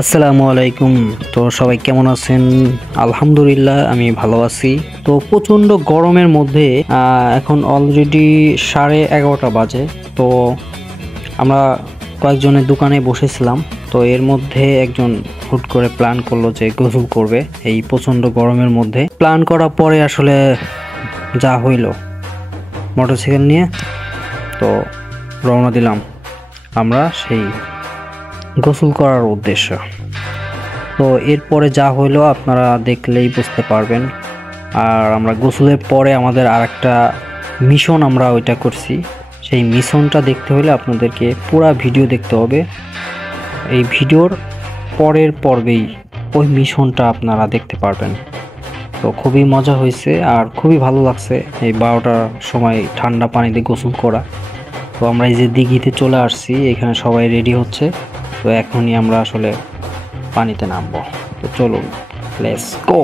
আসসালামু আলাইকুম। তো সবাই কেমন আছেন? আলহামদুলিল্লাহ আমি ভালো আছি। তো প্রচণ্ড গরমের মধ্যে এখন অলরেডি 11:30 বাজে। তো আমরা কয়েকজনের দোকানে বসেছিলাম। তো এর মধ্যে একজন হুট করে প্ল্যান করলো যে গোসল করবে এই প্রচণ্ড গরমের মধ্যে। প্ল্যান করার পরে আসলে যা হইল, মোটরসাইকেল নিয়ে তো রওনা দিলাম আমরা সেই গোসল করার উদ্দেশ্য। তো এরপরে যা হইলো আপনারা দেখলেই বুঝতে পারবেন। আর আমরা গোসলের পরে আমাদের আরেকটা মিশন আমরা ওইটা করছি। সেই মিশনটা দেখতে হলে আপনাদেরকে পুরো ভিডিও দেখতে হবে। এই ভিডিওর পরের পর্বেই ওই মিশনটা আপনারা দেখতে পারবেন। তো খুবই মজা হয়েছে আর খুবই ভালো লাগছে এই 12টার সময় ঠান্ডা পানিতে গোসল করা। তো আমরা এই যে দিঘিতে চলে আসছি, এখানে সবাই রেডি হচ্ছে। তো এখনই আমরা আসলে পানিতে নামবো। তো চলুন, লেটস গো।